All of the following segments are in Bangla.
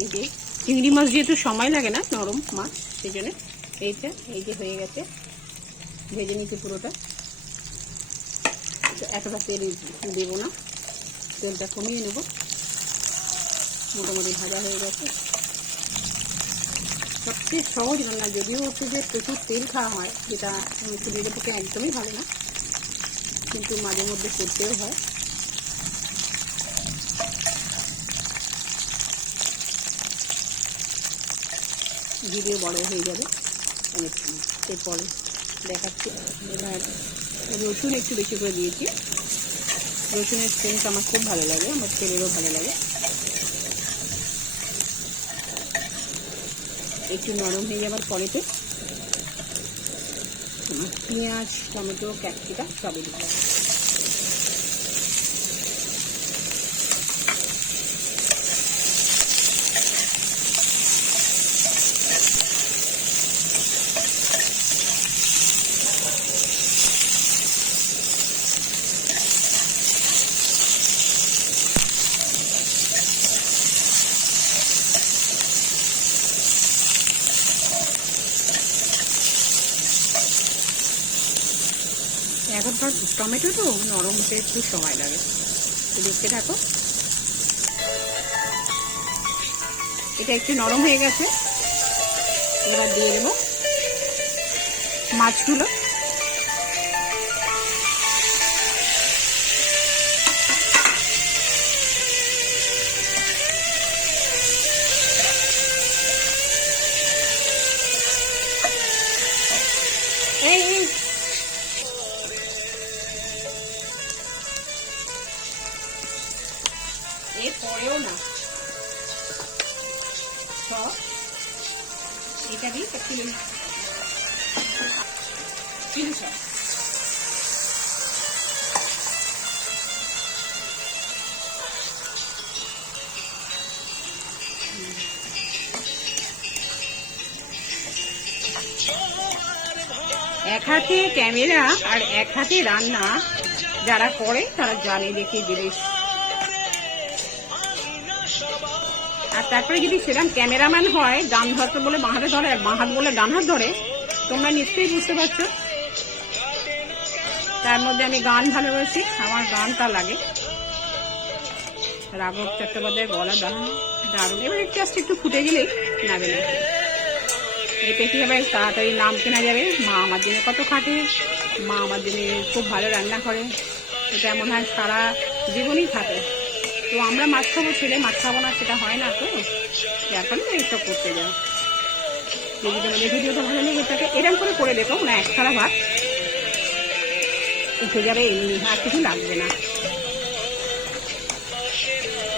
এই যে চিংড়ি মাছ যেহেতু সময় লাগে না, নরম মাছ, সেই জন্য এইটা এই যে হয়ে গেছে, ভেজে নিচ্ছি পুরোটা। এতটা তেল দেবো না, তেলটা কমিয়ে নেব। মোটামুটি ভাজা হয়ে গেছে। সবচেয়ে সহজ রান্না, যদিও হচ্ছে যে প্রচুর তেল খাওয়া হয়, যেটা শরীরের পক্ষে একদমই ভালো না, কিন্তু মাঝে মধ্যে করতেও হয়। ভিডিও বড় হয়ে যাবে, এরপরে দেখাচ্ছি। এবার রসুন একটু বেশি করে দিয়েছি। রসুনের সেন্ট আমার খুব ভালো লাগে, আমার ছেলেরও ভালো লাগে। একটু নরম হয়ে যাবার পরেতে পেঁয়াজ, টমেটো, ক্যাপসিকাম সবই দিতে হবে। এখন টমেটো তো নরম হতে একটু সময় লাগে, দেখতে থাকো। এটা একটু নরম হয়ে গেছে, এবার দিয়ে দেবো মাছগুলো। এরপরেও না সব এটা দিয়ে চিলি সস। এক হাতে ক্যামেরা আর এক হাতে রান্না যারা করে তারা জানে দেখে জিনিস। আর তারপরে যদি সেরকম ক্যামেরাম্যান হয়, ডান হাত বলে বাঁ হাতে ধরে আর বাঁ হাত বলে ডান হাত ধরে, তোমরা নিশ্চয়ই বুঝতে পারছো। তার মধ্যে আমি গান ভালোবাসি, আমার গানটা লাগে। রাঘব চট্টোপাধ্যায়ের গলা দারুণ। এবার জাস্ট একটু ফুটে গেলেই নাবে না, এতে কি হবে, তাড়াতাড়ি নাম কেনা যাবে। মা আমার জন্য কত খাটে, মা আমার জন্য খুব ভালো রান্না করে, এটা এমন হয় সারা জীবনই থাকে। তো আমরা মাছ খাবো, ছেলে মাছ খাবো না, সেটা হয় না। তো যার ফলে এইসব করতে যাও। যদি তোমাদের ভিডিওটা ভালো লেগে থাকে, এরকম করে দেখো না, এক থালা ভাত উঠে যাবে এমনি, আর কিছু লাগবে না।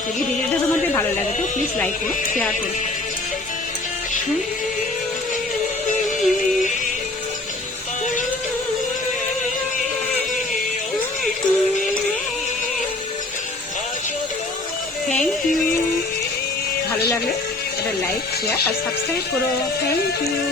যদি ভিডিওটা তোমাদের ভালো লাগে তো প্লিজ লাইক করো, শেয়ার করো। Thank you. ভালো লাগলে এটা লাইক, শেয়ার আর সাবস্ক্রাইব করো। Thank you.